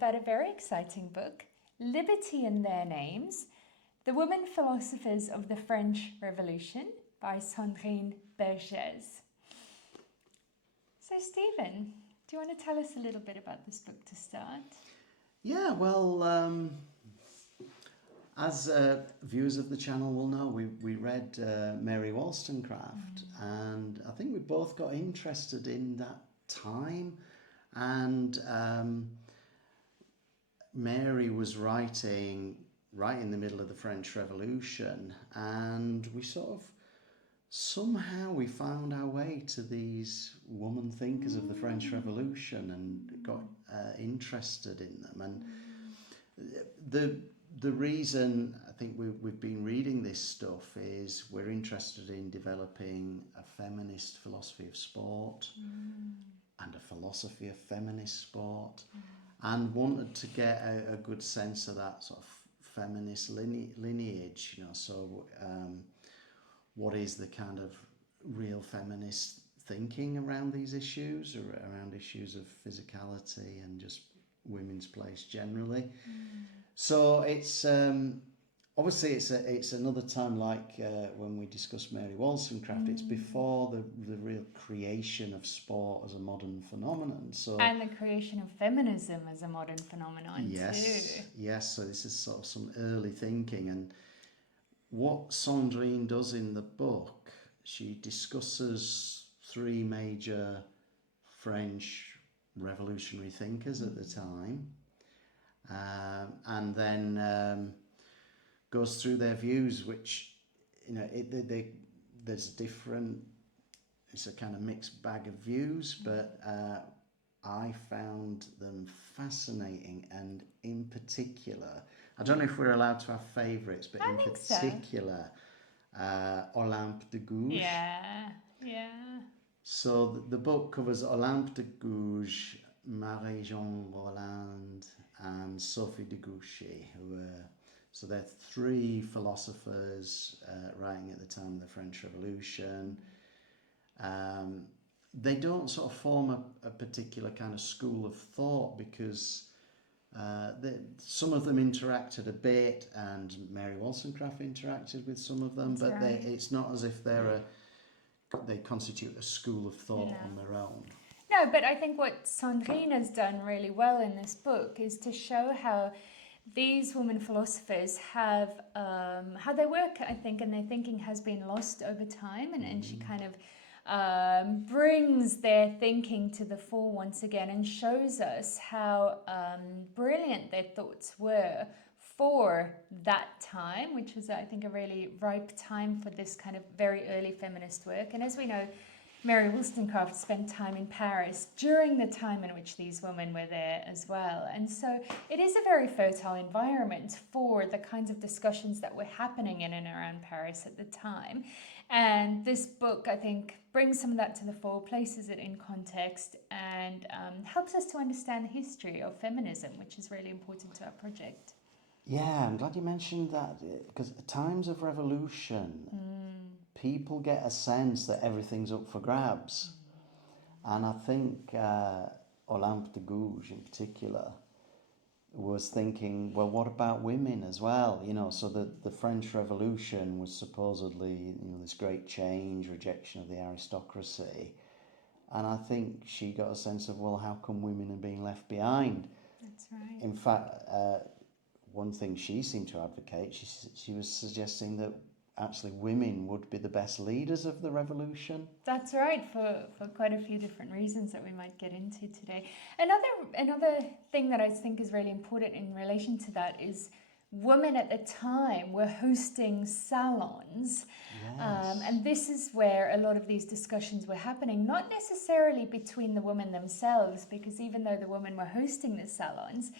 about a very exciting book, Liberty in Their Names, The Women Philosophers of the French Revolution by Sandrine Bergès. So Stephen, do you want to tell us a little bit about this book to start? Yeah, well, as viewers of the channel will know, we read Mary Wollstonecraft, and I think we both got interested in that time. And Mary was writing right in the middle of the French Revolution, and we somehow found our way to these woman thinkers of the French Revolution and got interested in them. And the reason I think we've been reading this stuff is we're interested in developing a feminist philosophy of sport and a philosophy of feminist sport, and wanted to get a good sense of that sort of feminist lineage, you know. So what is the kind of real feminist thinking around these issues, or around issues of physicality and just women's place generally. So it's obviously it's another time, like when we discussed Mary Wollstonecraft. It's before the real creation of sport as a modern phenomenon. And the creation of feminism as a modern phenomenon too. Yes. So this is sort of some early thinking, and what Sandrine does in the book, she discusses three major French revolutionary thinkers at the time, and then goes through their views, which, you know, there's different, it's a kind of mixed bag of views, but I found them fascinating, and in particular, I don't know if we're allowed to have favourites, but in particular, Olympe de Gouges. Yeah. So the book covers Olympe de Gouges, Marie-Jeanne, Roland, and Sophie de Grouchy, so they're three philosophers writing at the time of the French Revolution. They don't sort of form a particular kind of school of thought, because some of them interacted a bit, and Mary Wollstonecraft interacted with some of them. That's right. It's not as if they constitute a school of thought on their own. No, but I think what Sandrine has done really well in this book is to show how these women philosophers have, how their work, I think, and their thinking has been lost over time, and she kind of brings their thinking to the fore once again and shows us how brilliant their thoughts were for that time, which was, I think, a really ripe time for this kind of very early feminist work. And as we know, Mary Wollstonecraft spent time in Paris during the time in which these women were there as well. And so it is a very fertile environment for the kinds of discussions that were happening in and around Paris at the time. And this book, I think, brings some of that to the fore, places it in context, and helps us to understand the history of feminism, which is really important to our project. Yeah, I'm glad you mentioned that, because at times of revolution, people get a sense that everything's up for grabs. And I think Olympe de Gouges in particular was thinking, well, what about women as well? You know, so the French Revolution was supposedly, you know, this great change, rejection of the aristocracy. And I think she got a sense of, well, how come women are being left behind? That's right. In fact, one thing she seemed to advocate, she was suggesting that actually women would be the best leaders of the revolution. That's right, for quite a few different reasons that we might get into today. Another thing that I think is really important in relation to that is women at the time were hosting salons. Yes. And this is where a lot of these discussions were happening, not necessarily between the women themselves, because even though the women were hosting the salons,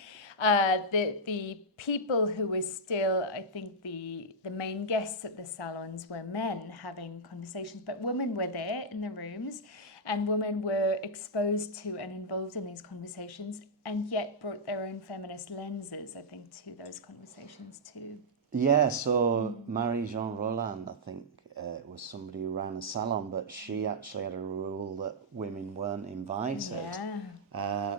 the people who were still, I think, the main guests at the salons were men having conversations, but women were there in the rooms, and women were exposed to and involved in these conversations, and yet brought their own feminist lenses, I think, to those conversations too. Yeah, so Marie-Jeanne Roland, I think, was somebody who ran a salon, but she actually had a rule that women weren't invited.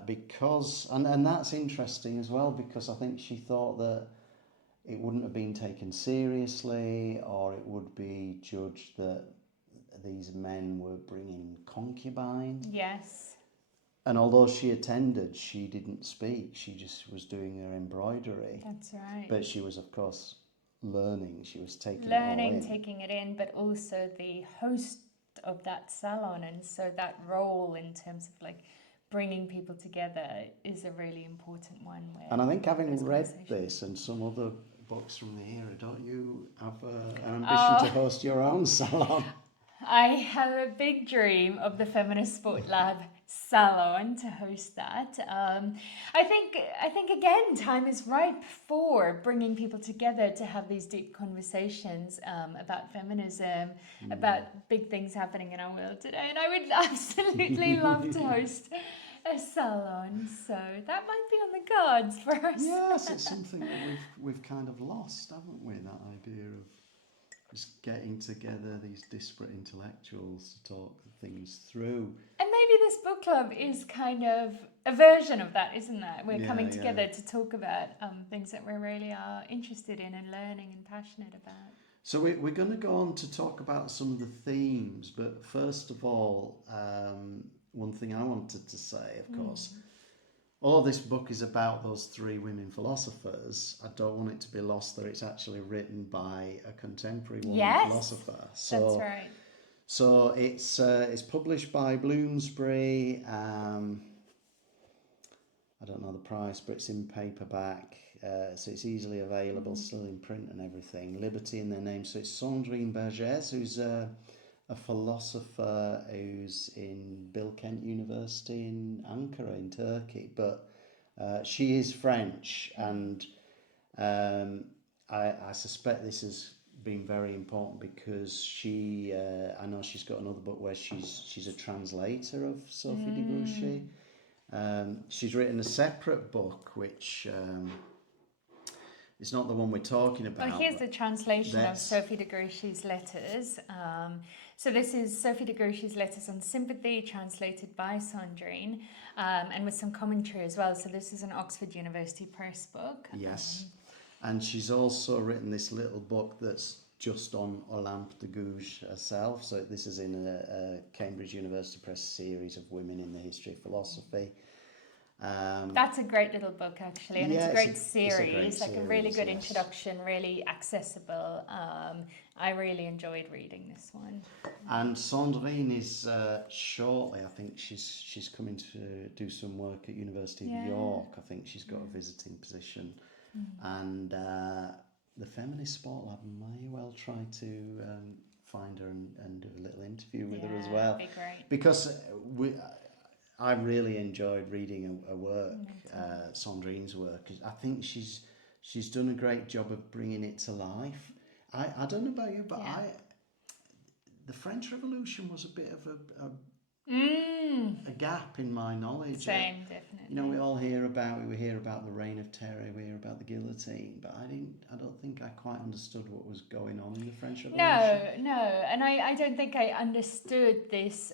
Because, and that's interesting as well, because I think she thought that it wouldn't have been taken seriously, or it would be judged that these men were bringing concubines. Yes. And although she attended, she didn't speak. She just was doing her embroidery. That's right. But she was, of course, learning. She was taking it all in. Taking it in, but also the host of that salon. And so that role in terms of like bringing people together is a really important one. And I think having read this and some other books from the era, don't you have an ambition to host your own salon? I have a big dream of the Feminist Sport Lab salon to host that. I think again, time is ripe for bringing people together to have these deep conversations about feminism, about big things happening in our world today. And I would absolutely love to host a salon, so that might be on the cards for us. Yes, it's something that we've kind of lost, haven't we? That idea of just getting together these disparate intellectuals to talk things through. And maybe this book club is kind of a version of that, isn't that? We're coming together to talk about things that we really are interested in and learning and passionate about. So we're going to go on to talk about some of the themes, but first of all, one thing I wanted to say, of course, although this book is about those three women philosophers, I don't want it to be lost that it's actually written by a contemporary woman philosopher. So, that's right. So it's published by Bloomsbury. I don't know the price, but it's in paperback, so it's easily available, still in print and everything. Liberty in their name. So it's Sandrine Bergès, who's a philosopher who's in Bilkent University in Ankara in Turkey, but she is French, and I suspect this has been very important because she I know she's got another book where she's a translator of Sophie de Grouchy. She's written a separate book which it's not the one we're talking about. Well, here's the translation of Sophie de Grouchy's letters. So this is Sophie de Grouchy's letters on sympathy, translated by Sandrine, and with some commentary as well. So this is an Oxford University Press book. Yes. And she's also written this little book that's just on Olympe de Gouges herself. So this is in a Cambridge University Press series of women in the history of philosophy. That's a great little book, actually, and it's a great series, like a really good introduction, really accessible. I really enjoyed reading this one. And Sandrine is shortly, I think she's coming to do some work at University of York. I think she's got a visiting position. And the Feminist Sport Lab may well try to find her and do a little interview with her as well. That'd be great. Because I really enjoyed reading her work, Sandrine's work. I think she's done a great job of bringing it to life. I don't know about you, but the French Revolution was a bit of a gap in my knowledge. Same, definitely. You know, we hear about the Reign of Terror, we hear about the guillotine, but I don't think I quite understood what was going on in the French Revolution. No, and I don't think I understood this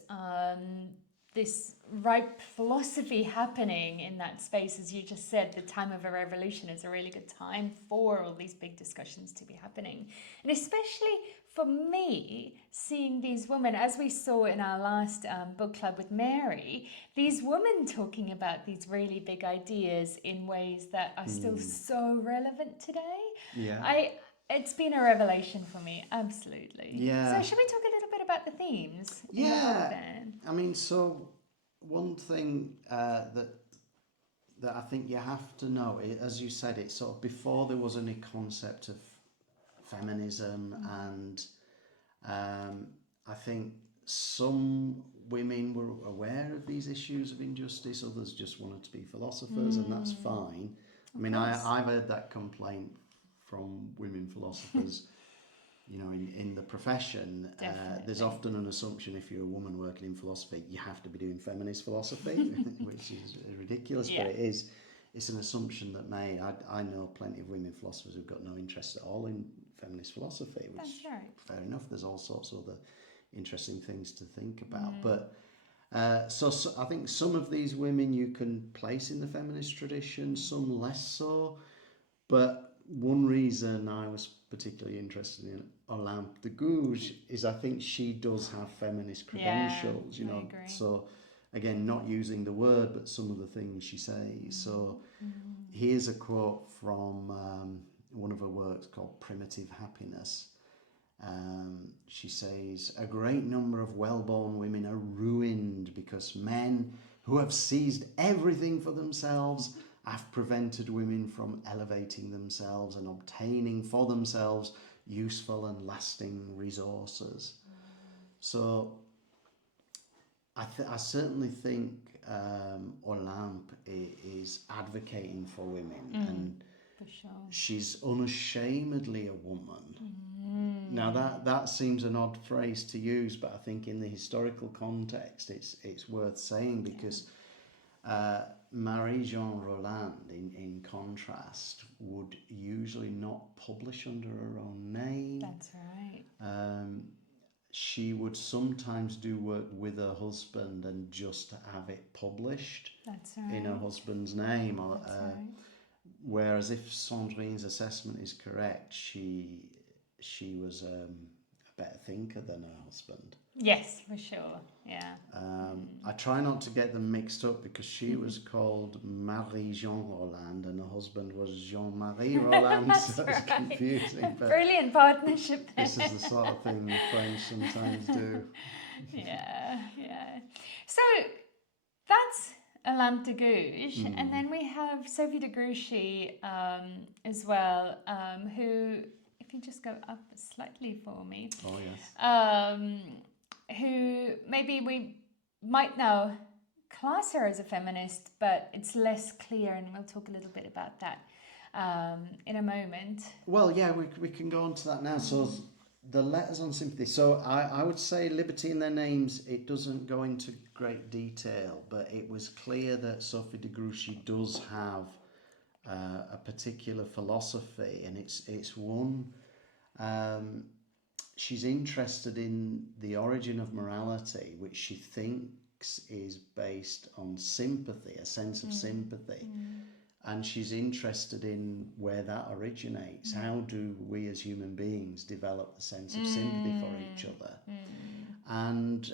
this ripe philosophy happening in that space. As you just said, the time of a revolution is a really good time for all these big discussions to be happening. And especially for me, seeing these women, as we saw in our last book club with Mary, these women talking about these really big ideas in ways that are still so relevant today. Yeah. It's been a revelation for me, absolutely. Yeah. So should we talk a little bit about the themes? Yeah. I mean, so one thing that I think you have to know, as you said, it's sort of before there was any concept of feminism, and I think some women were aware of these issues of injustice, others just wanted to be philosophers, and that's fine. I mean, I've heard that complaint from women philosophers, you know, in the profession. There's often an assumption if you're a woman working in philosophy, you have to be doing feminist philosophy, which is ridiculous, but it's an assumption that I know plenty of women philosophers who've got no interest at all in feminist philosophy, which That's right. fair enough. There's all sorts of other interesting things to think about, but so I think some of these women you can place in the feminist tradition, some less so. But one reason I was particularly interested in Olympe de Gouges is I think she does have feminist credentials, I agree. So again, not using the word, but some of the things she says. So here's a quote from one of her works called Primitive Happiness. She says, "A great number of well-born women are ruined because men who have seized everything for themselves have prevented women from elevating themselves and obtaining for themselves useful and lasting resources." So I certainly think Olympe is advocating for women, and For sure. she's unashamedly a woman. Now that seems an odd phrase to use, but I think in the historical context it's worth saying, because Marie-Jeanne Roland, in contrast, would usually not publish under her own name. That's right. She would sometimes do work with her husband and just have it published That's right. in her husband's name. That's right. Whereas if Sandrine's assessment is correct, she was a better thinker than her husband. Yes, for sure. Yeah. I try not to get them mixed up, because she was called Marie-Jeanne Roland and her husband was Jean-Marie Roland, so it's confusing. But Brilliant partnership there. this is the sort of thing the French sometimes do. Yeah. So that's Olympe de Gouges, and then we have Sophie de Grouchy as well, who, if you just go up slightly for me. Oh, yes. Who maybe we might now class her as a feminist, but it's less clear, and we'll talk a little bit about that in a moment. Well, yeah, we can go on to that now. So the letters on sympathy. So I would say Liberty in their names, it doesn't go into great detail, but it was clear that Sophie de Grouchy does have a particular philosophy, and it's one... she's interested in the origin of morality, which she thinks is based on sympathy, a sense of sympathy. And she's interested in where that originates. How do we as human beings develop the sense of sympathy for each other? And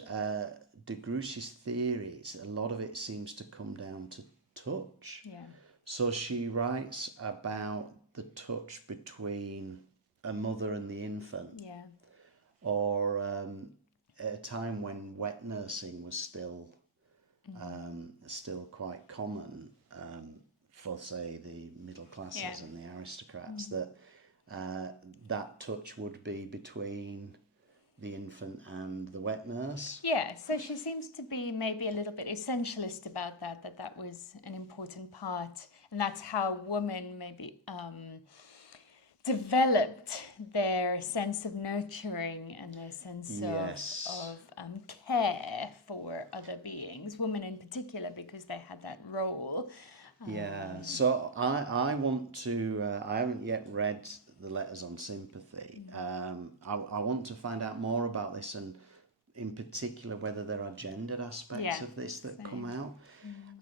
de Grouchy's theories, a lot of it seems to come down to touch. Yeah. So she writes about the touch between a mother and the infant. Yeah. Or at a time when wet nursing was still quite common for, say, the middle classes and the aristocrats, that touch would be between the infant and the wet nurse. Yeah, so she seems to be maybe a little bit essentialist about that was an important part, and that's how women maybe developed their sense of nurturing and their sense of care for other beings, women in particular, because they had that role. So I want to, I haven't yet read the letters on sympathy. I want to find out more about this, and in particular whether there are gendered aspects of this that come out.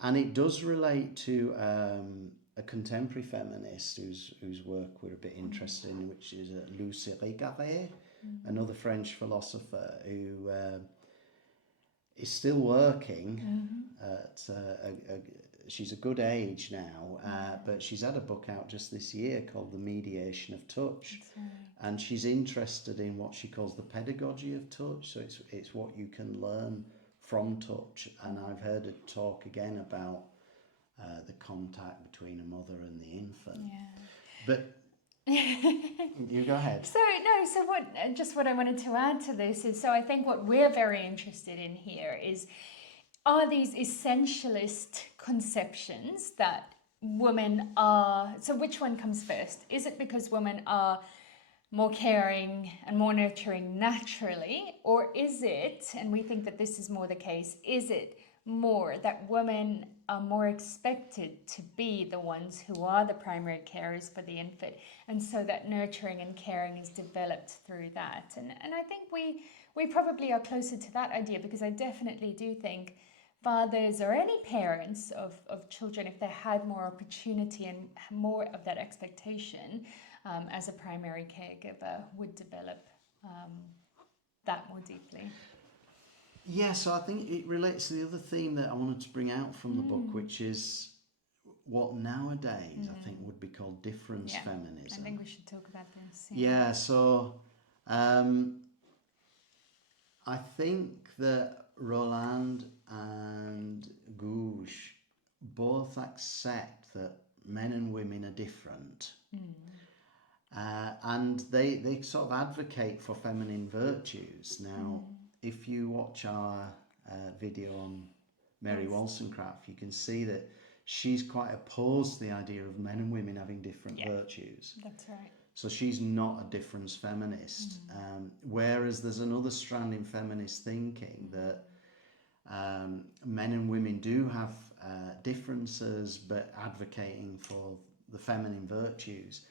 And it does relate to a contemporary feminist whose work we're a bit interested in, which is Lucie Garret, another French philosopher who is still working at she's a good age now, but she's had a book out just this year called The Mediation of Touch. And she's interested in what she calls the pedagogy of touch. So it's what you can learn from touch. And I've heard her talk again about the contact between a mother and the infant. But you go ahead. So what I wanted to add to this is, so I think what we're very interested in here is, are these essentialist conceptions that women are, so which one comes first? Is it because women are more caring and more nurturing naturally, or is it, and we think that this is more the case, is it more, that women are more expected to be the ones who are the primary carers for the infant, and so that nurturing and caring is developed through that. And I think we probably are closer to that idea, because I definitely do think fathers or any parents of children, if they had more opportunity and more of that expectation as a primary caregiver, would develop that more deeply. Yeah, so I think it relates to the other theme that I wanted to bring out from the book, which is what nowadays I think would be called difference feminism. I think we should talk about this. Yeah, so I think that Roland and Gouges both accept that men and women are different. And they sort of advocate for feminine virtues. Now, if you watch our video on Mary Wollstonecraft, you can see that she's quite opposed to the idea of men and women having different virtues. That's right. So she's not a difference feminist. Whereas there's another strand in feminist thinking that men and women do have differences, but advocating for the feminine virtues.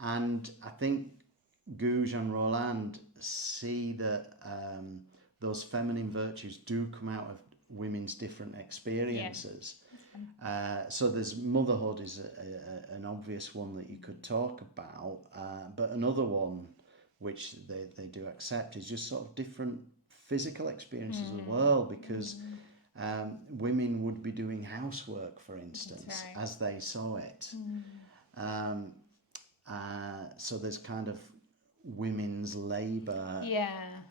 And I think Gouges and Roland see that those feminine virtues do come out of women's different experiences. So there's motherhood is an obvious one that you could talk about, but another one which they do accept is just sort of different physical experiences of the world, because women would be doing housework, for instance, as they saw it. So there's kind of women's labour,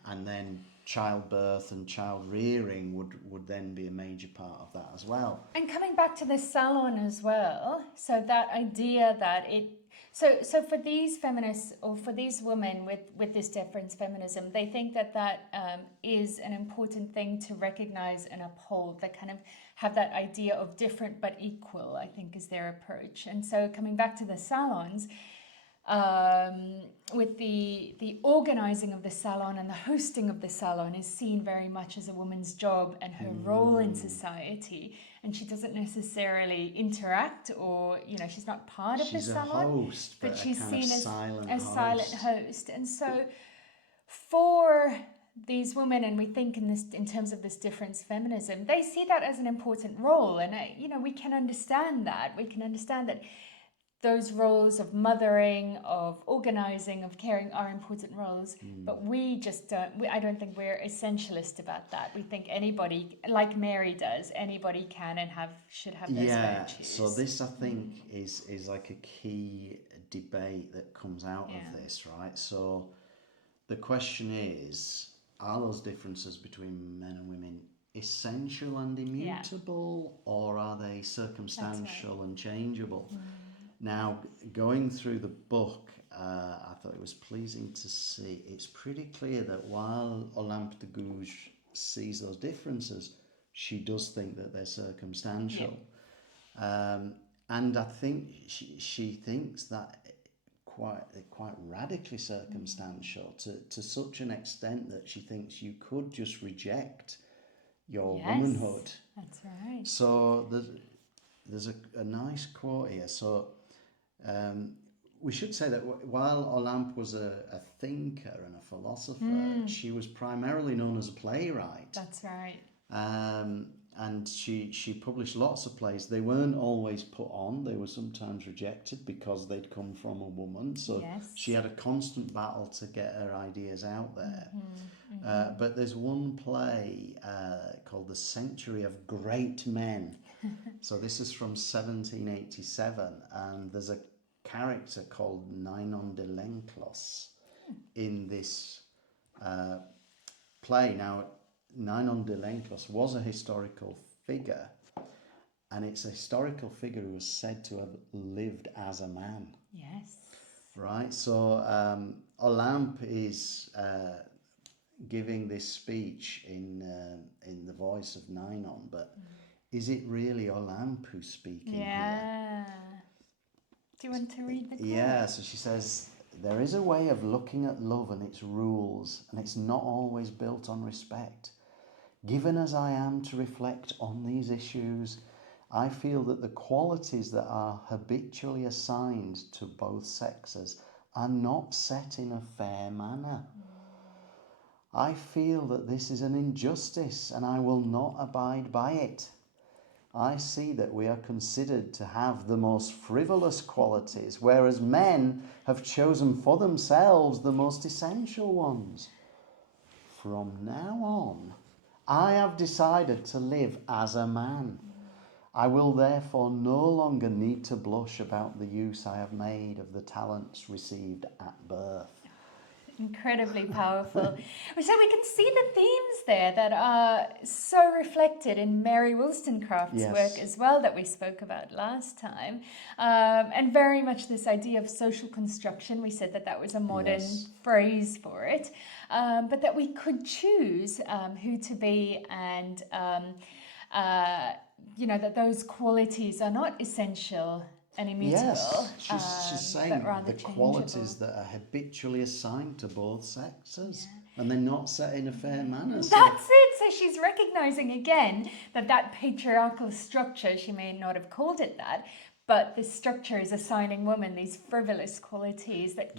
and then childbirth and child rearing would then be a major part of that as well. And coming back to the salon as well, so that idea that so for these feminists, or for these women with this difference feminism, they think that is an important thing to recognize and uphold. They kind of have that idea of different but equal, I think, is their approach. And so coming back to the salons, with the organizing of the salon and the hosting of the salon is seen very much as a woman's job and her role in society, and she doesn't necessarily interact, or she's not part of the salon, host, but she's seen as silent host. And so for these women, and we think in terms of this difference feminism, they see that as an important role, and we can understand that. Those roles of mothering, of organizing, of caring are important roles, but we just don't. I don't think we're essentialist about that. We think anybody, like Mary does, anybody can and should have those virtues. So this, I think, is like a key debate that comes out of this, right? So the question is, are those differences between men and women essential and immutable, or are they circumstantial and changeable? Now, going through the book, I thought it was pleasing to see, it's pretty clear that while Olympe de Gouges sees those differences, she does think that they're circumstantial. And I think she thinks that quite radically circumstantial, to such an extent that she thinks you could just reject your womanhood. That's right. So there's a nice quote here. So we should say that while Olympe was a thinker and a philosopher, she was primarily known as a playwright. That's right. And she published lots of plays. They weren't always put on. They were sometimes rejected because they'd come from a woman. So she had a constant battle to get her ideas out there. But there's one play called The Century of Great Men. So this is from 1787, and there's a character called Ninon de Lenclos in this play. Now, Ninon de Lenclos was a historical figure, and it's a historical figure who was said to have lived as a man. Yes. Right, so Olympe is giving this speech in the voice of Ninon, but is it really Olympe who's speaking here? Do you want to read the quote? Yeah, so she says, "There is a way of looking at love and its rules, and it's not always built on respect. Given as I am to reflect on these issues, I feel that the qualities that are habitually assigned to both sexes are not set in a fair manner. I feel that this is an injustice and I will not abide by it. I see that we are considered to have the most frivolous qualities, whereas men have chosen for themselves the most essential ones. From now on, I have decided to live as a man. I will therefore no longer need to blush about the use I have made of the talents received at birth. Incredibly powerful. So we can see the themes there that are so reflected in Mary Wollstonecraft's work as well that we spoke about last time. And very much this idea of social construction. We said that that was a modern phrase for it. But that we could choose who to be and, that those qualities are not essential and immutable. Yes, she's saying the qualities that are habitually assigned to both sexes, and they're not set in a fair manner. So. That's it. So she's recognizing again that patriarchal structure, she may not have called it that, but this structure is assigning women these frivolous qualities that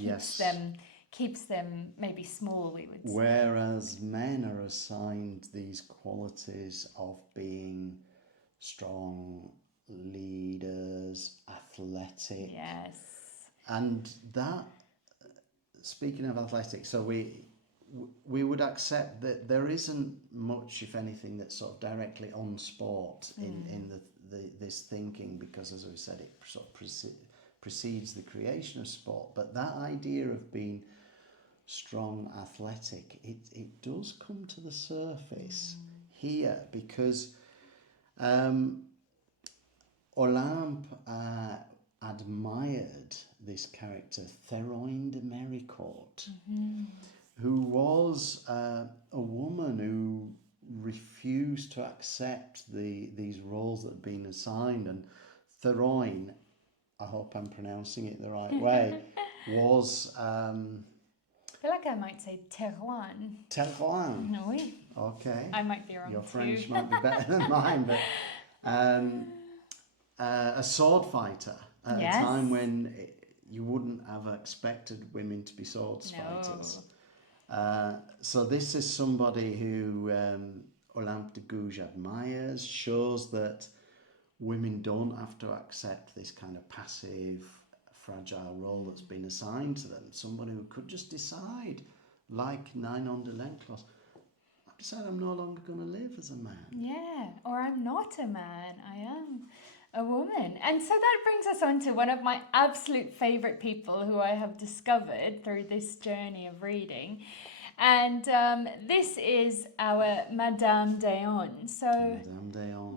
keeps them maybe small, we would say. Whereas men are assigned these qualities of being strong, leaders, athletic. Yes. And that, speaking of athletics, so we would accept that there isn't much, if anything, that's sort of directly on sport in this thinking, because as we said, it sort of precedes the creation of sport. But that idea of being strong, athletic, it does come to the surface here, because Olympe admired this character, Sandrine de Méricourt, who was a woman who refused to accept these roles that had been assigned. And Sandrine, I hope I'm pronouncing it the right way, was... I feel like I might say Terouane. Terouane? No, oui. Okay. I might be wrong. Your too. French might be better than mine, but... a sword fighter at a time when you wouldn't have expected women to be sword fighters. So this is somebody who Olympe de Gouges admires, shows that women don't have to accept this kind of passive, fragile role that's been assigned to them. Somebody who could just decide, like Ninon de Lenclos, I've decided I'm no longer going to live as a man. Yeah, or I'm not a man, I am a woman. And so that brings us on to one of my absolute favourite people who I have discovered through this journey of reading. And this is our Madame d'Eon. So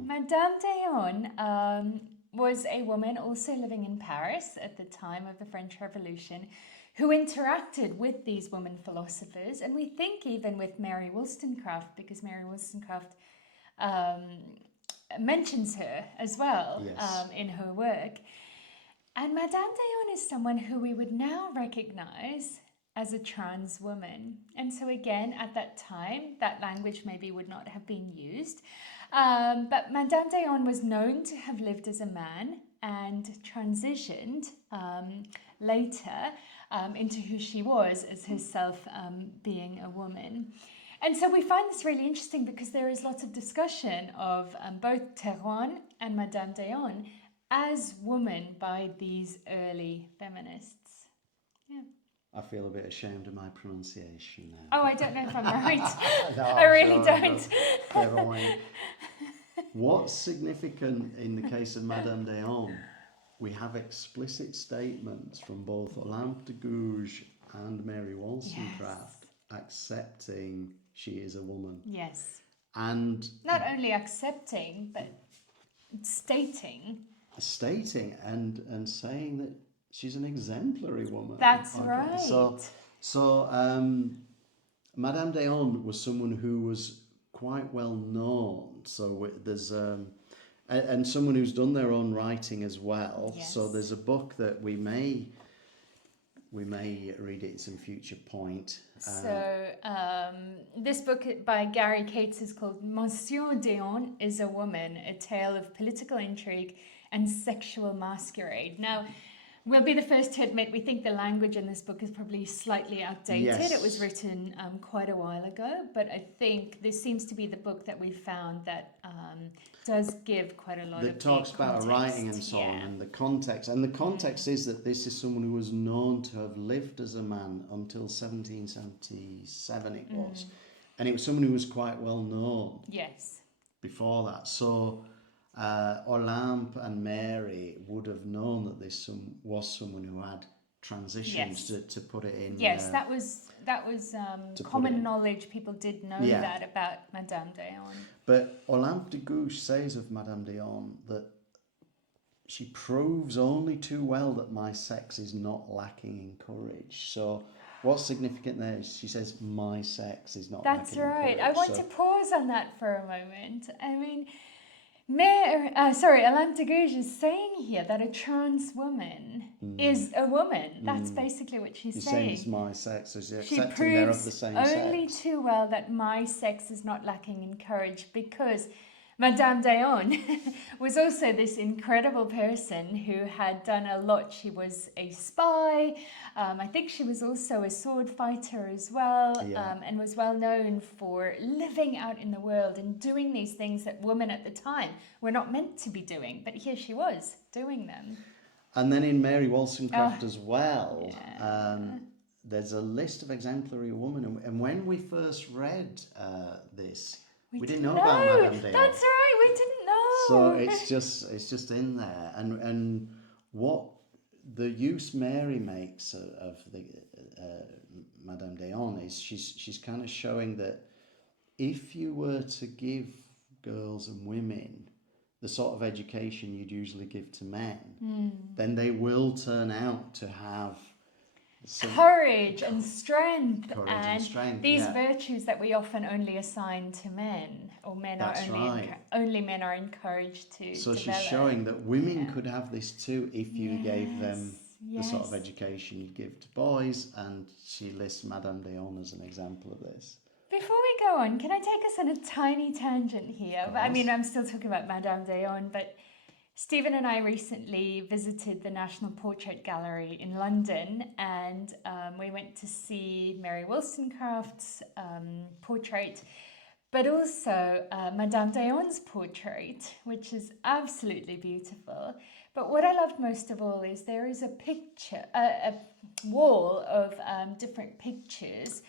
Madame d'Eon was a woman also living in Paris at the time of the French Revolution, who interacted with these women philosophers, and we think even with Mary Wollstonecraft, because Mary Wollstonecraft mentions her as well in her work. And Madame d'Eon is someone who we would now recognize as a trans woman. And so again, at that time, that language maybe would not have been used. But Madame d'Eon was known to have lived as a man and transitioned later into who she was as herself being a woman. And so we find this really interesting because there is lots of discussion of both Terouane and Madame d'Eon as women by these early feminists. Yeah. I feel a bit ashamed of my pronunciation now. Oh, I don't know if I'm right. No, I really don't. Never mind. What's significant in the case of Madame d'Eon, we have explicit statements from both Olympe de Gouges and Mary Wollstonecraft accepting she is a woman. Yes. And not only accepting, but stating and saying that she's an exemplary woman. That's right. So Madame d'Eon was someone who was quite well known. So there's and someone who's done their own writing as well. Yes. So there's a book that we may we may read it at some future point. So this book by Gary Cates is called Monsieur Deon is a Woman, A Tale of Political Intrigue and Sexual Masquerade. Now, we'll be the first to admit we think the language in this book is probably slightly outdated. Yes. It was written quite a while ago, but I think this seems to be the book that we've found that does give quite a lot of that talks about context. writing and so on, and the context. And the context is that this is someone who was known to have lived as a man until 1777 it was. And it was someone who was quite well known before that. So Olympe and Mary would have known that this was someone who had transitioned, to put it in. Yes, that was common knowledge. People did know that about Madame d'Eon. But Olympe de Gouges says of Madame d'Eon that she proves only too well that my sex is not lacking in courage. So what's significant there is she says my sex is not lacking in courage. That's right. I want to pause on that for a moment. I mean, Olympe de Gouges is saying here that a trans woman is a woman. That's basically what she's saying. It's my sex, so she's she accepting they're of the same sex. Only too well that my sex is not lacking in courage, because Madame d'Eon was also this incredible person who had done a lot. She was a spy. I think she was also a sword fighter as well, and was well known for living out in the world and doing these things that women at the time were not meant to be doing. But here she was doing them. And then in Mary Wollstonecraft as well, there's a list of exemplary women. And when we first read this, we didn't know about Madame d'Eon. That's right, we didn't know. So it's just in there. And what the use Mary makes of the Madame d'Eon is she's kind of showing that if you were to give girls and women the sort of education you'd usually give to men, then they will turn out to have courage and strength, these yeah. virtues that we often only assign to men, or men That's are right. only men are encouraged to So develop. she's showing that women could have this too if you gave them the sort of education you give to boys, and she lists Madame d'Eon as an example of this. Before we go on, can I take us on a tiny tangent here? I mean, I'm still talking about Madame d'Eon, but Stephen and I recently visited the National Portrait Gallery in London, and we went to see Mary Wollstonecraft's portrait, but also Madame d'Eon's portrait, which is absolutely beautiful. But what I loved most of all is there is a picture, a wall of different pictures,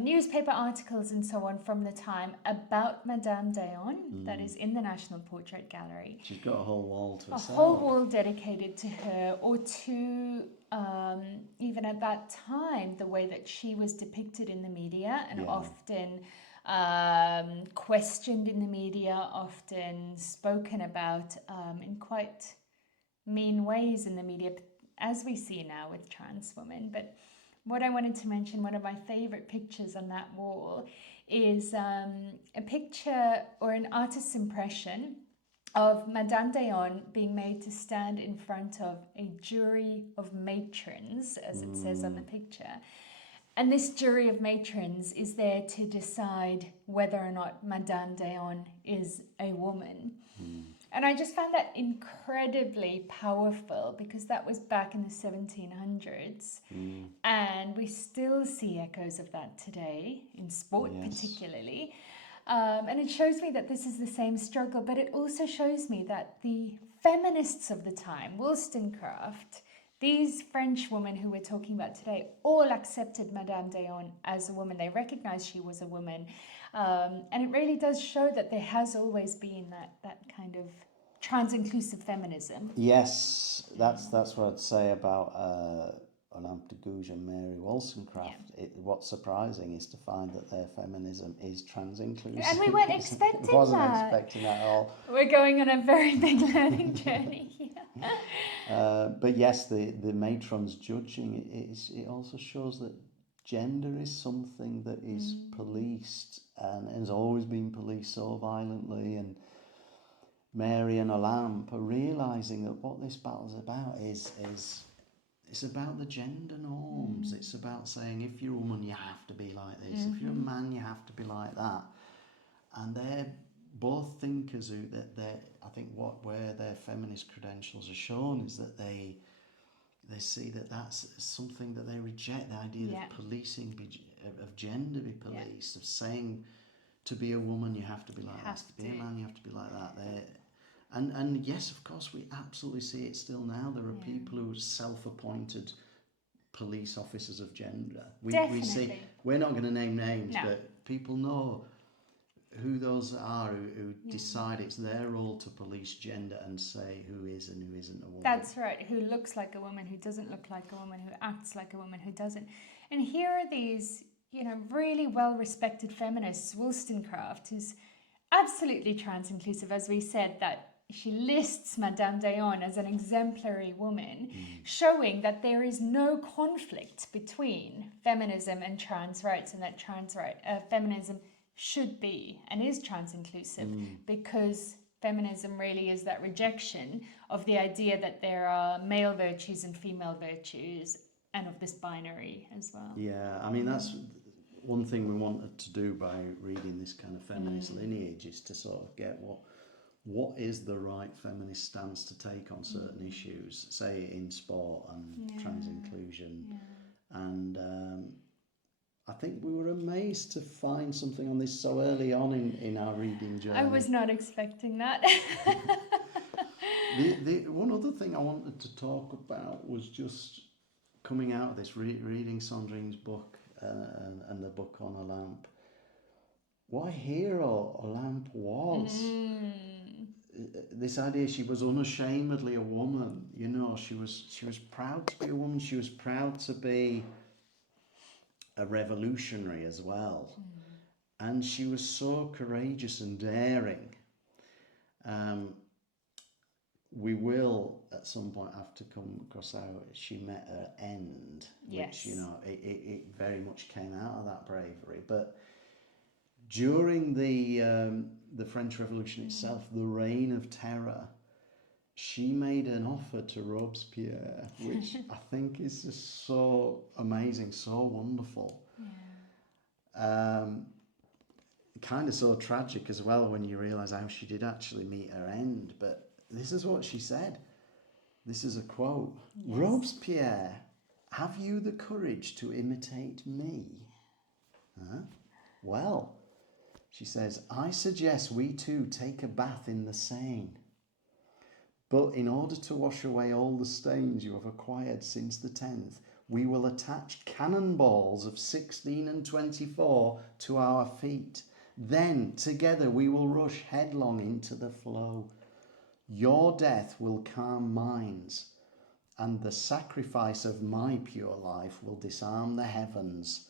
newspaper articles and so on from the time about Madame d'Eon that is in the National Portrait Gallery. She's got a whole wall to herself. A whole wall dedicated to her, or to even at that time the way that she was depicted in the media, and often questioned in the media, often spoken about in quite mean ways in the media, as we see now with trans women. But what I wanted to mention, one of my favorite pictures on that wall, is a picture or an artist's impression of Madame d'Eon being made to stand in front of a jury of matrons, as it says on the picture. And this jury of matrons is there to decide whether or not Madame d'Eon is a woman. And I just found that incredibly powerful, because that was back in the 1700s. And we still see echoes of that today, in sport particularly. And it shows me that this is the same struggle, but it also shows me that the feminists of the time, Wollstonecraft, these French women who we're talking about today, all accepted Madame d'Eon as a woman. They recognized she was a woman. And it really does show that there has always been that kind of trans-inclusive feminism. Yes, that's what I'd say about Olympe de Gouges and Mary Wollstonecraft. What's surprising is to find that their feminism is trans-inclusive. And we weren't expecting that. Wasn't expecting that at all. We're going on a very big learning journey here. But yes, the matrons judging, it also shows that gender is something that is policed and has always been policed so violently. And Mary and Olympe are realising that what this battle's about is it's about the gender norms. It's about saying if you're a woman, you have to be like this. If you're a man, you have to be like that. And they're both thinkers who I think where their feminist credentials are shown is that they see that that's something that they reject, the idea of policing, of gender be policed, of saying to be a woman you have to be like that, to be a man you have to be like that. And yes, of course, we absolutely see it still now. There are people who are self-appointed police officers of gender. We see, we're not going to name names, but people know who those are who decide it's their role to police gender and say who is and who isn't a woman. That's right. Who looks like a woman, who doesn't look like a woman, who acts like a woman, who doesn't. And here are these, really well-respected feminists. Wollstonecraft is absolutely trans-inclusive, as we said, that she lists Madame d'Aon as an exemplary woman, showing that there is no conflict between feminism and trans rights, and that feminism should be and is trans-inclusive, because feminism really is that rejection of the idea that there are male virtues and female virtues, and of this binary as well. Yeah, I mean, that's one thing we wanted to do by reading this kind of feminist lineage, is to sort of get what is the right feminist stance to take on certain issues, say in sport and trans inclusion. And I think we were amazed to find something on this so early on in our reading journey. I was not expecting that. The one other thing I wanted to talk about was just coming out of this, reading Sandrine's book and the book on Olympe. What a hero Olympe was. This idea she was unashamedly a woman. She was proud to be a woman. She was proud to be a revolutionary as well, and she was so courageous and daring. We will at some point have to come across how she met her end, which it very much came out of that bravery. But during the French Revolution itself, the Reign of Terror, she made an offer to Robespierre, which I think is just so amazing, so wonderful. Kind of so tragic as well when you realise how she did actually meet her end. But this is what she said. This is a quote. Robespierre, have you the courage to imitate me? Well, she says, I suggest we two take a bath in the Seine. But in order to wash away all the stains you have acquired since the 10th, we will attach cannonballs of 16 and 24 to our feet. Then, together, we will rush headlong into the flow. Your death will calm minds, and the sacrifice of my pure life will disarm the heavens.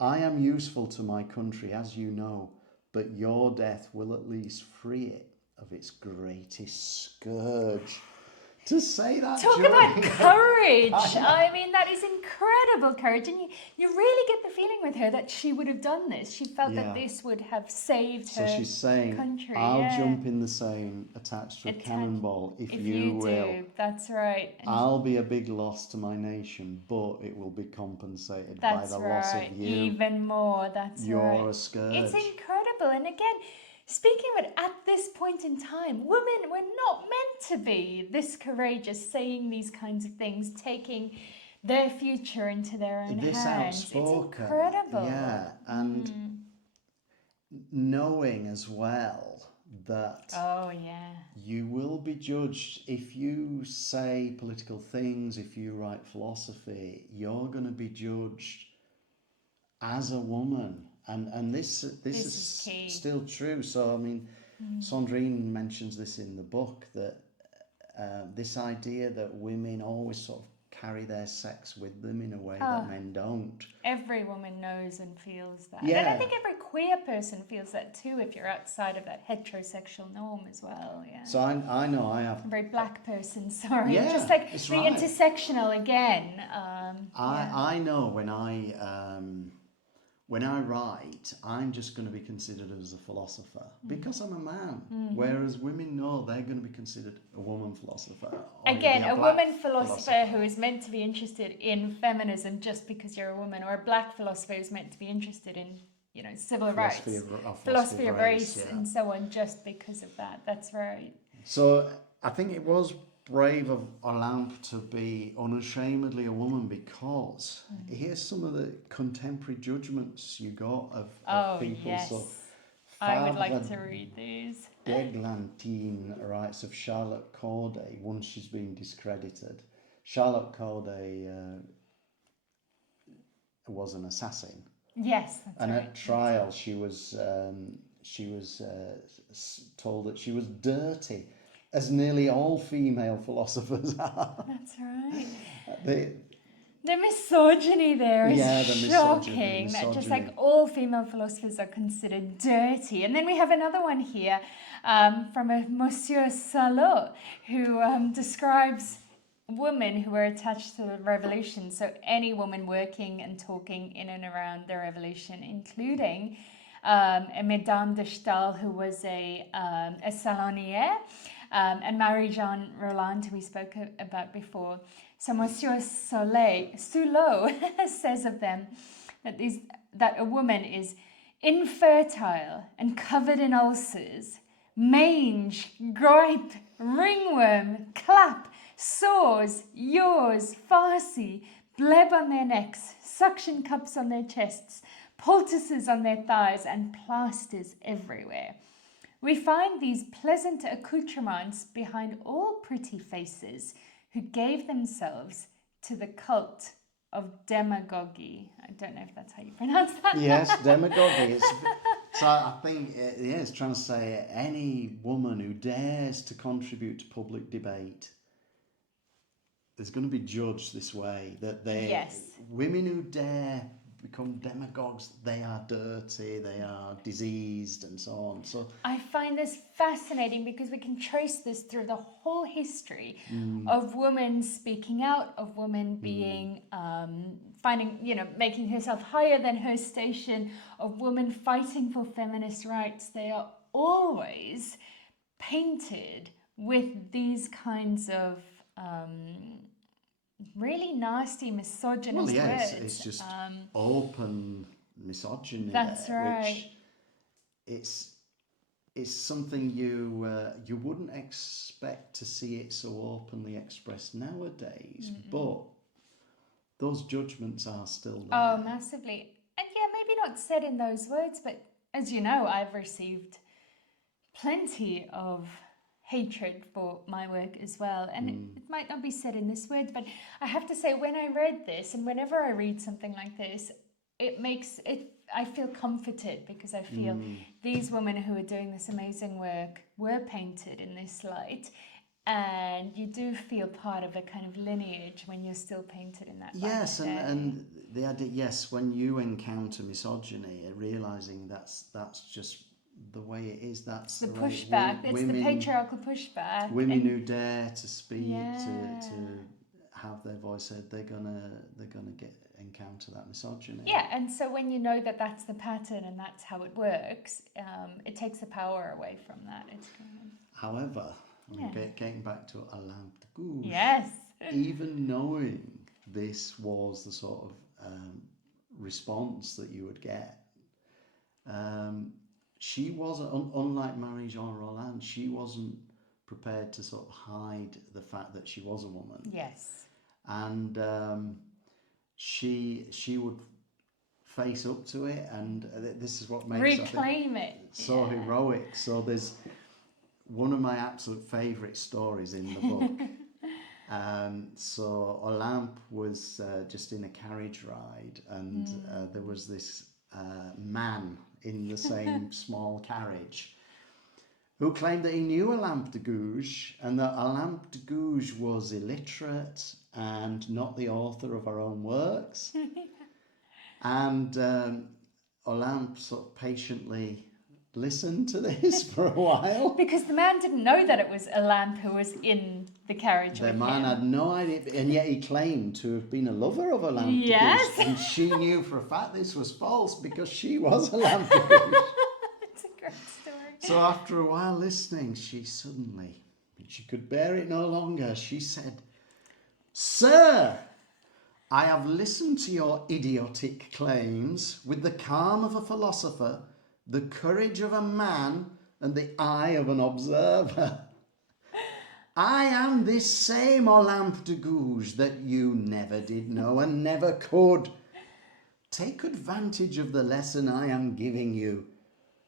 I am useful to my country, as you know, but your death will at least free it of its greatest scourge. To say that. Talk about courage. I mean, that is incredible courage. And you really get the feeling with her that she would have done this. She felt that this would have saved her country. So she's saying, I'll jump in the Seine attached to a cannonball if you will. Do. That's right. And I'll be a big loss to my nation, but it will be compensated by the loss of you. Even more, You're a scourge. It's incredible. And again, speaking of it, at this point in time, women were not meant to be this courageous, saying these kinds of things, taking their future into their own hands. Outspoken. It's incredible. Yeah, and knowing as well that you will be judged if you say political things, if you write philosophy, you're going to be judged as a woman. And this is still true. So, I mean, Sandrine mentions this in the book, that this idea that women always sort of carry their sex with them in a way that men don't. Every woman knows and feels that. Yeah. And I think every queer person feels that too, if you're outside of that heterosexual norm as well. Yeah. So I know I have... A very black person, sorry. Yeah, just like it's the right. intersectional again. I know when when I write, I'm just going to be considered as a philosopher because I'm a man. Whereas women know they're going to be considered a woman philosopher. Or Again, you'll be a black woman philosopher who is meant to be interested in feminism just because you're a woman, or a black philosopher who's meant to be interested in, you know, civil rights, philosophy of race, yeah. and so on, just because of that. That's right. So I think it was brave of Olympe to be unashamedly a woman, because here's some of the contemporary judgments you got of people. Yes. So I would like to read these. d'Eglantine writes of Charlotte Corday once she's been discredited. Charlotte Corday was an assassin. Yes, that's and right. at trial, she was told that she was dirty, as nearly all female philosophers are. That's right. The misogyny there is shocking. misogyny. Just like all female philosophers are considered dirty. And then we have another one here from a Monsieur Salot, who describes women who were attached to the revolution. So any woman working and talking in and around the revolution, including a Mesdames de Stael, who was a salonière, and Marie-Jeanne Roland, who we spoke about before. So Monsieur Solot says of them that a woman is infertile and covered in ulcers, mange, gripe, ringworm, clap, sores, yaws, farcy, bleb on their necks, suction cups on their chests, poultices on their thighs, and plasters everywhere. We find these pleasant accoutrements behind all pretty faces who gave themselves to the cult of demagogy. I don't know if that's how you pronounce that. Yes, demagogy. So I think it's trying to say any woman who dares to contribute to public debate is going to be judged this way. That women who dare become demagogues, they are dirty, they are diseased, and so on. So I find this fascinating because we can trace this through the whole history of women speaking out, of women being making herself higher than her station, of women fighting for feminist rights. They are always painted with these kinds of really nasty misogynist words. It's just open misogyny. That's right. Which it's something you wouldn't expect to see it so openly expressed nowadays, but those judgments are still there. Oh, massively. And maybe not said in those words, but as you know, I've received plenty of hatred for my work as well, and it might not be said in this words, but I have to say, when I read this, and whenever I read something like this, I feel comforted, because I feel these women who are doing this amazing work were painted in this light, and you do feel part of a kind of lineage when you're still painted in that light. Yes, and the idea, when you encounter misogyny, realizing that's just the way it is. That's the pushback. It's the patriarchal pushback. Women who dare to speak, to have their voice heard, they're gonna encounter that misogyny. Yeah, and so when you know that that's the pattern and that's how it works, it takes the power away from that. However, getting back to Olympe de Gouges. Yes. Even knowing this was the sort of response that you would get. She wasn't, unlike Marie-Jeanne Roland, she wasn't prepared to sort of hide the fact that she was a woman. Yes. And she would face up to it, and this is what makes reclaim it so heroic. So there's one of my absolute favourite stories in the book. So Olympe was just in a carriage ride, and there was this man in the same small carriage who claimed that he knew Olympe de Gouges, and that Olympe de Gouges was illiterate and not the author of her own works. And Olympe sort of patiently listen to this for a while. Because the man didn't know that it was Olympe who was in the carriage The with man him. had no idea, and yet he claimed to have been a lover of Olympe de Yes. Gouges, and she knew for a fact this was false because she was Olympe de Gouges. It's a great story. So after a while listening, she could bear it no longer. She said, "Sir, I have listened to your idiotic claims with the calm of a philosopher, the courage of a man, and the eye of an observer. I am this same Olympe de Gouges that you never did know and never could. Take advantage of the lesson I am giving you.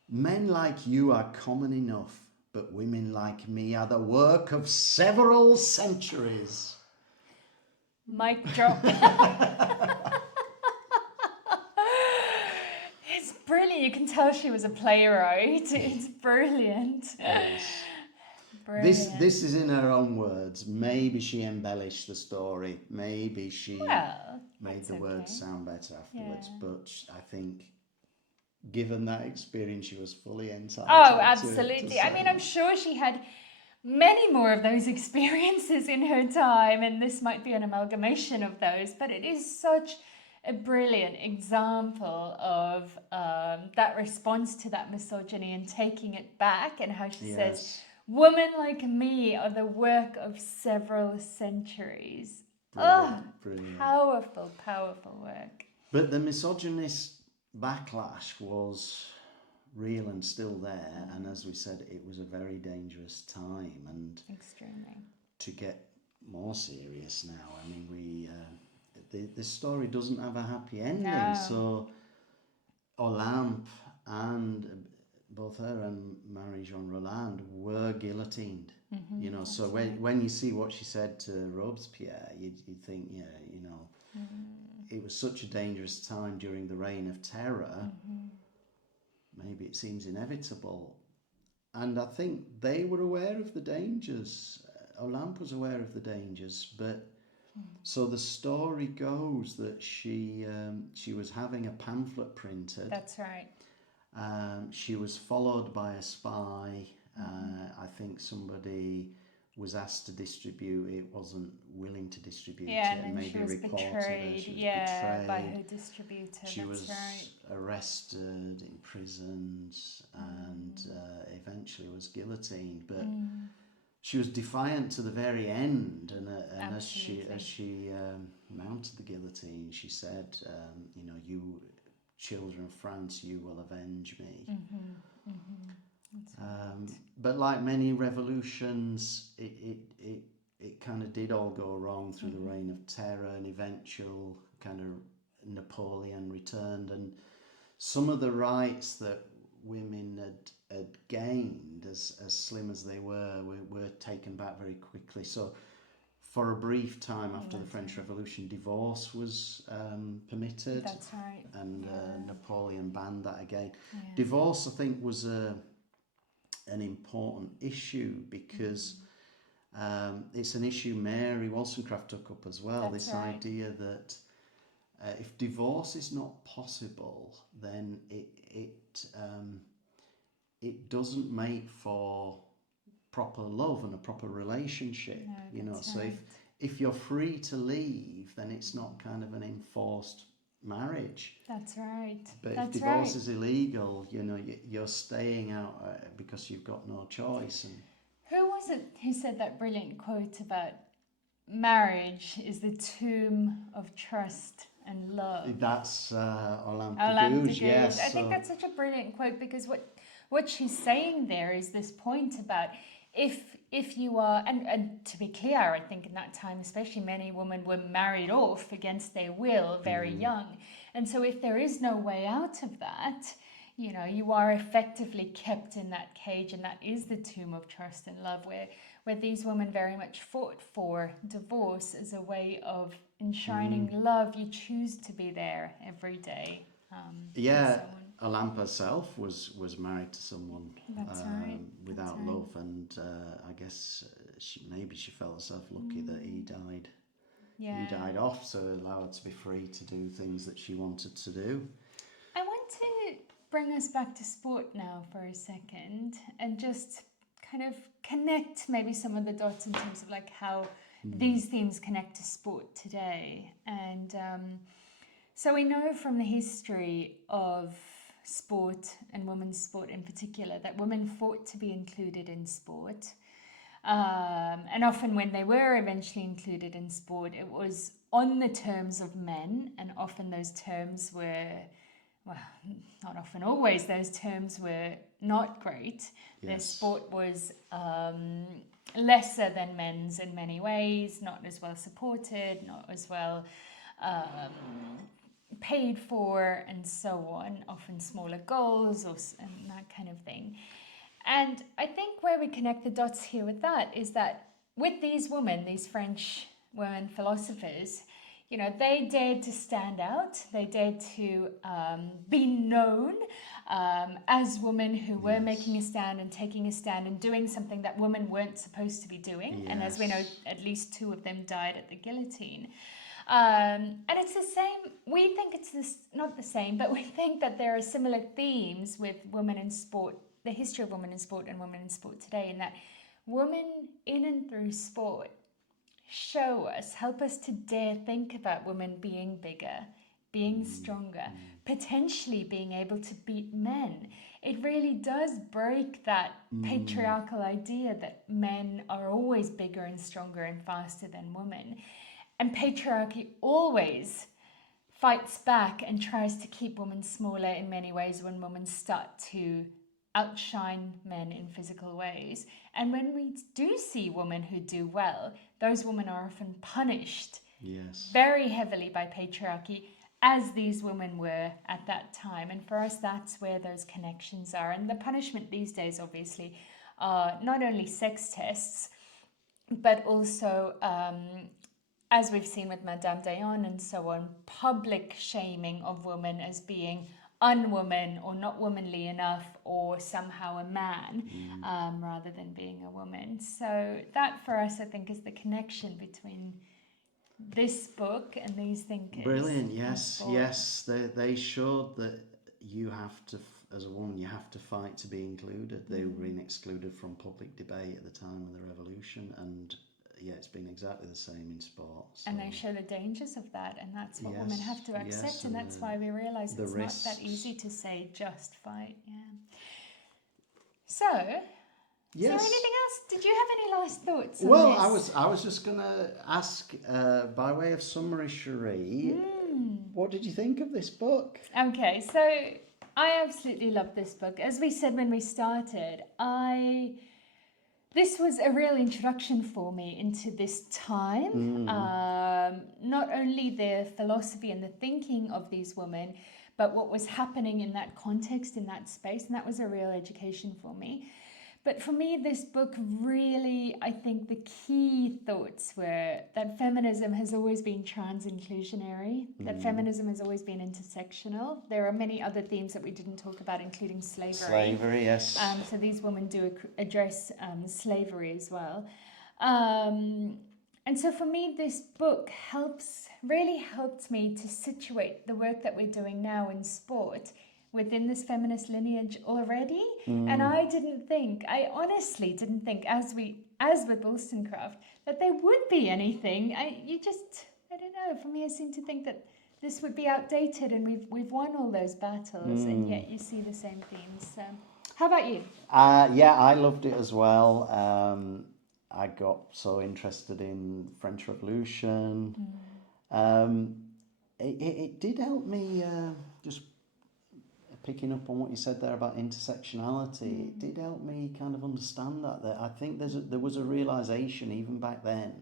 Men like you are common enough, but women like me are the work of several centuries." Mic drop. It's brilliant. You can tell she was a playwright. It's brilliant. Yes. Brilliant. This is in her own words. Maybe she embellished the story. Maybe she made the words sound better afterwards. Yeah. But I think, given that experience, she was fully entitled. Oh, absolutely. To I mean, I'm sure she had many more of those experiences in her time, and this might be an amalgamation of those, but it is such a brilliant example of that response to that misogyny and taking it back, and how she says, "Women like me are the work of several centuries." Brilliant. Powerful, powerful work. But the misogynist backlash was real and still there, and as we said, it was a very dangerous time. And extremely, to get more serious now, I mean, the story doesn't have a happy ending. No. So Olympe and both her and Marie-Jeanne Roland were guillotined. You know, so when you see what she said to Robespierre, you think, it was such a dangerous time during the reign of terror. Maybe it seems inevitable. And I think they were aware of the dangers. Olympe was aware of the dangers, but so the story goes that she was having a pamphlet printed. That's right. She was followed by a spy. I think somebody was asked to distribute it, wasn't willing to distribute it, and maybe she was reported betrayed. it. She was betrayed By her distributor. She That's was right. arrested, imprisoned, and eventually was guillotined. But she was defiant to the very end, and as she mounted the guillotine, she said, "You children of France, you will avenge me." But like many revolutions, it kind of did all go wrong through the reign of terror, and eventual kind of Napoleon returned, and some of the rights that women had gained, as slim as they were taken back very quickly. So for a brief time after the French Revolution, divorce was permitted. That's right. And Napoleon banned that again. Divorce, I think, was an important issue because it's an issue Mary Wollstonecraft took up as well. That's this right. idea that if divorce is not possible, then it doesn't make for proper love and a proper relationship. So if you're free to leave, then it's not kind of an enforced marriage. That's right. But if divorce is illegal, you're staying out because you've got no choice. And who was it who said that brilliant quote about marriage is the tomb of trust and love? That's Olympe de Gouges. Gouges. Yes, I think that's such a brilliant quote, because what she's saying there is this point about if you are, and to be clear, I think in that time especially, many women were married off against their will very young, and so if there is no way out of that, you are effectively kept in that cage, and that is the tomb of trust and love, where these women very much fought for divorce as a way of enshrining love. You choose to be there every day. Olympe herself was married to someone without love, and I guess maybe she felt herself lucky that he died. He died off, so it allowed her to be free to do things that she wanted to do. I want to bring us back to sport now for a second and just kind of connect maybe some of the dots in terms of like how these themes connect to sport today. And so we know from the history of sport and women's sport in particular that women fought to be included in sport. And often when they were eventually included in sport, it was on the terms of men, and often those terms were, well, not often, always, those terms were not great. Yes. Their sport was lesser than men's in many ways, not as well supported, not as well paid for, and so on, often smaller goals and that kind of thing. And I think where we connect the dots here with that is that with these women, these French women philosophers, you know, they dared to stand out. They dared to be known as women who were making a stand and taking a stand and doing something that women weren't supposed to be doing. Yes. And as we know, at least 2 of them died at the guillotine. And it's the same, we think it's not the same, but we think that there are similar themes with women in sport, the history of women in sport and women in sport today, in that women in and through sport help us to dare think about women being bigger, being stronger, potentially being able to beat men. It really does break that patriarchal idea that men are always bigger and stronger and faster than women. And patriarchy always fights back and tries to keep women smaller in many ways when women start to outshine men in physical ways. And when we do see women who do well, those women are often punished very heavily by patriarchy, as these women were at that time. And for us, that's where those connections are. And the punishment these days, obviously, are not only sex tests, but also, as we've seen with Madame Dayan and so on, public shaming of women as being unwoman or not womanly enough or somehow a man rather than being a woman. So that for us, I think, is the connection between this book and these thinkers. Brilliant, yes. They showed that you have to, as a woman, you have to fight to be included. They were being excluded from public debate at the time of the revolution, and it's been exactly the same in sport. So. And they show the dangers of that, and that's what women have to accept, and that's why we realise it's risks. Not that easy to say just fight. So, is there anything else? Did you have any last thoughts on this? I was just going to ask, by way of summary, Sheree, what did you think of this book? Okay, so I absolutely love this book. As we said when we started, this was a real introduction for me into this time, not only the philosophy and the thinking of these women, but what was happening in that context, in that space, and that was a real education for me. But for me, this book really, I think the key thoughts were that feminism has always been trans-inclusionary, that feminism has always been intersectional. There are many other themes that we didn't talk about, including slavery. Slavery, yes. So these women do address slavery as well. And so for me, this book really helped me to situate the work that we're doing now in sport within this feminist lineage already. And I honestly didn't think, as with Wollstonecraft, that there would be anything. I don't know, for me I seem to think that this would be outdated and we've won all those battles, and yet you see the same themes. So how about you? I loved it as well. I got so interested in French Revolution. It did help me just picking up on what you said there about intersectionality. It did help me kind of understand that I think there was a realization even back then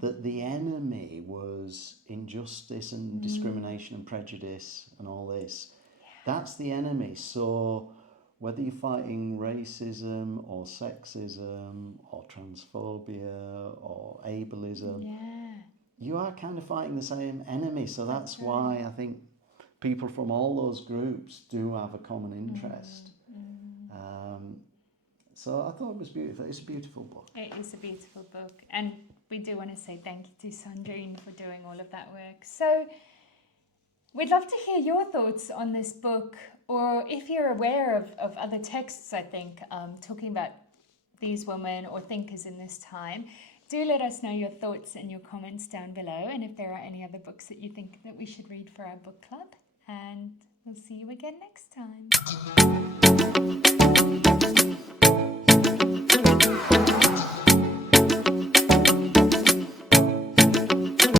that the enemy was injustice and discrimination and prejudice and all this. That's the enemy. So whether you're fighting racism or sexism or transphobia or ableism, you are kind of fighting the same enemy. So that's why I think people from all those groups do have a common interest. So I thought it was beautiful. It's a beautiful book. It is a beautiful book. And we do want to say thank you to Sandrine for doing all of that work. So We'd love to hear your thoughts on this book, or if you're aware of other texts, I think, talking about these women or thinkers in this time. Do let us know your thoughts and your comments down below, and if there are any other books that you think that we should read for our book club. And we'll see you again next time.